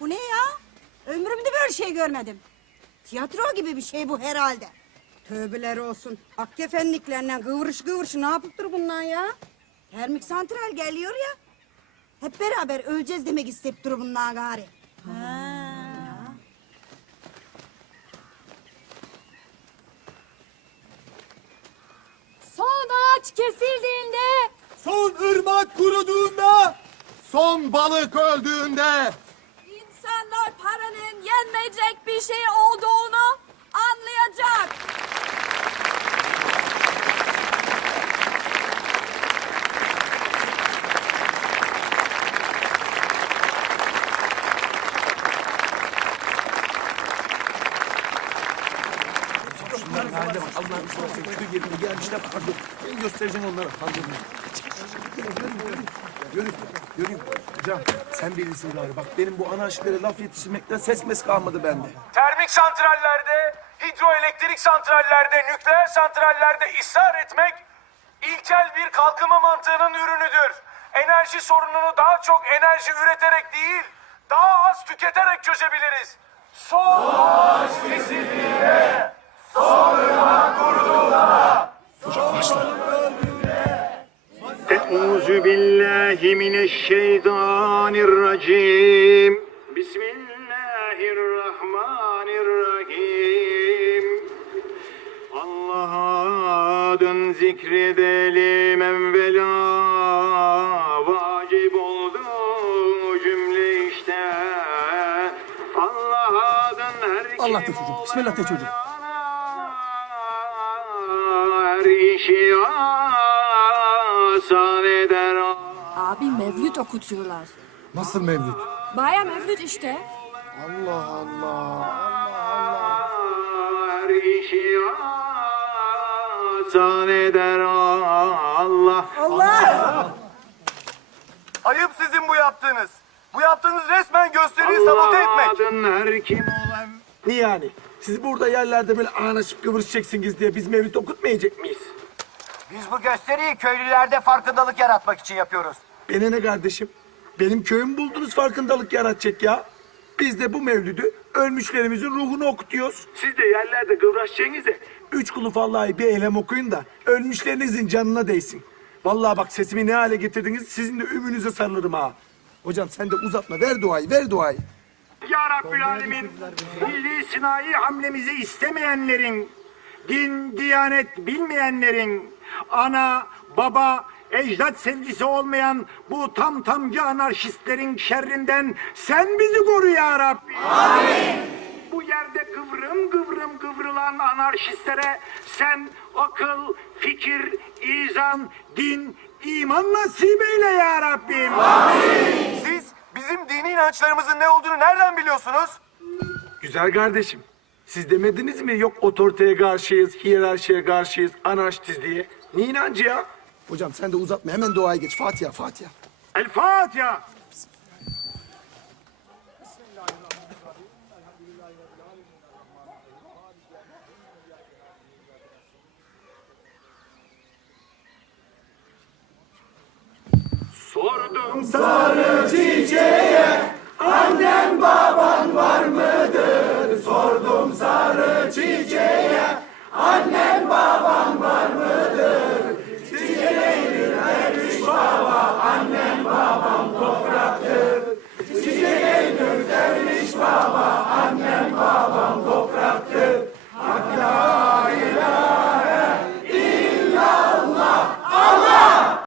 Bu ne ya? Ömrümde böyle şey görmedim. Tiyatro gibi bir şey bu herhalde. Tövbeler olsun. Akkefenliklerle kıvırış kıvırış ne yapıp dur bunlar ya? Termik santral geliyor ya. Hep beraber öleceğiz demek isteyip dur bunlar gari. Son ağaç kesildiğinde Son ırmak kuruduğunda, son balık öldüğünde, bir şey olduğunu anlayacak. Gelmişler. Pardon. Ben göstereceğim onlara. Pardon. Yürü. Göreyim. Can sen bilirsin gari. Bak benim bu ana aşklara laf yetiştirmekten ses mes kalmadı bende. Termik santrallerde, hidroelektrik santrallerde, nükleer santrallerde ısrar etmek ilkel bir kalkınma mantığının ürünüdür. Enerji sorununu daha çok enerji üreterek değil, daha az tüketerek çözebiliriz. Son, son aşk kesinliğine, son kurduğuna. Euzu billahi mineşşeytanirracim. Bismillahirrahmanirrahim. Allah'a adın zikredelim evvela. Vacip oldu cümle işte. Allah'a adın her Allah de çocuğum. Bismillah de çocuğum. Her işi asan eder Abi mevlüt okutuyorlar. Nasıl Mevlüt? Baya mevlüt işte. Allah Allah. Her işi asan eder Allah. Ayıp sizin bu yaptığınız. Bu yaptığınız resmen gösteriyi sabote etmek. Adın her kim olan Ne yani? Siz burada yerlerde böyle anlaşıp kıvırışacaksınız diye biz Mevlüt okutmayacak mıyız? Biz bu gösteriyi köylülerde farkındalık yaratmak için yapıyoruz. Bana ne kardeşim? Benim köyüm buldunuz farkındalık yaratacak ya. Biz de bu mevlüdü ölmüşlerimizin ruhunu okutuyoruz. Siz de yerlerde kıvraşacaksınız üç kulu vallahi bir eylem okuyun da ölmüşlerinizin canına değsin. Vallahi bak sesimi ne hale getirdiniz sizin de ümünüze sarılırım ha. Hocam sen de uzatma ver duayı ver duayı. Ya Rabbül Alemin, milli sinayi hamlemizi istemeyenlerin, din, diyanet bilmeyenlerin, ana, baba, ecdat sevgisi olmayan bu tam tamcı anarşistlerin şerrinden sen bizi koru ya Rabbi. Bu yerde kıvrım kıvrım kıvrılan anarşistlere sen akıl, fikir, izan, din, iman nasip eyle ya Rabbim. Siz bizim dini inançlarımızın ne olduğunu nereden biliyorsunuz? Güzel kardeşim. Siz demediniz mi yok otoriteye karşıyız, hiyerarşiye karşıyız, anarşistiz diye. Ne inancı ya? Hocam sen de uzatma hemen duaya geç. Fatiha, Fatiha. El Fatiha. Sordum sarı